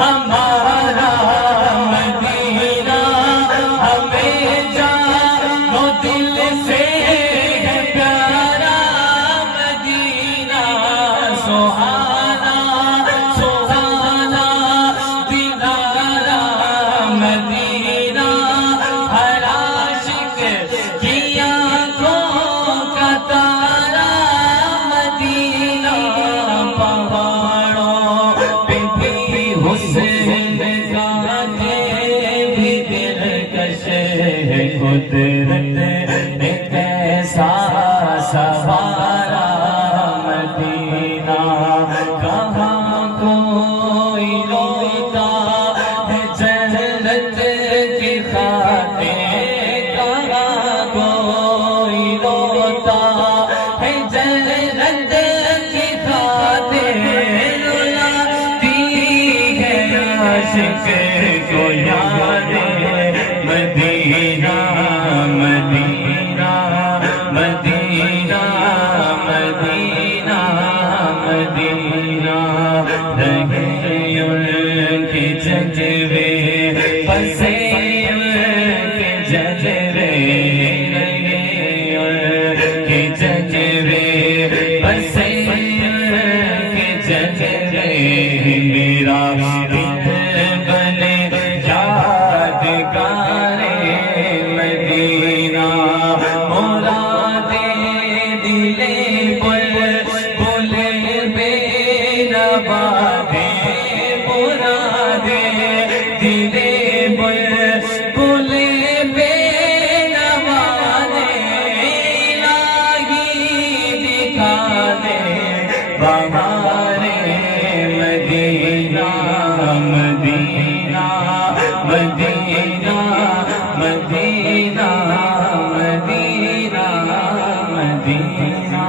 ہمارا مدینہ ہمیں جانو دل سے ہے پیارا مدینہ سہانا سہانا دیدارا مدینہ ہر عاشق کی آنکھوں کا تارا مدینہ پہاڑوں پہ بھی حسن گاتے بھی دلکش ہے قدرت ایک ایسا سوارا مدینہ کہاں کوئی روتا ہے جنت کی خاطر کہاں کوئی روتا ہے جنت کی خاطر رلاتی ہے عاشق کو یاد مدینہ مدینہ مدینہ مدینہ مدینہ رہے ان کے جذبے پسے ان کے جذبے رہے ان کے جذبے پسے ان کے جذبے میرا دل بنے یادگار مدینہ مراد دل بل بے نباد مراد دل بل بے نباد الہی دکھا دے بہار مدینہ مدینہ مدینہ مدینہ مدینہ مدینہ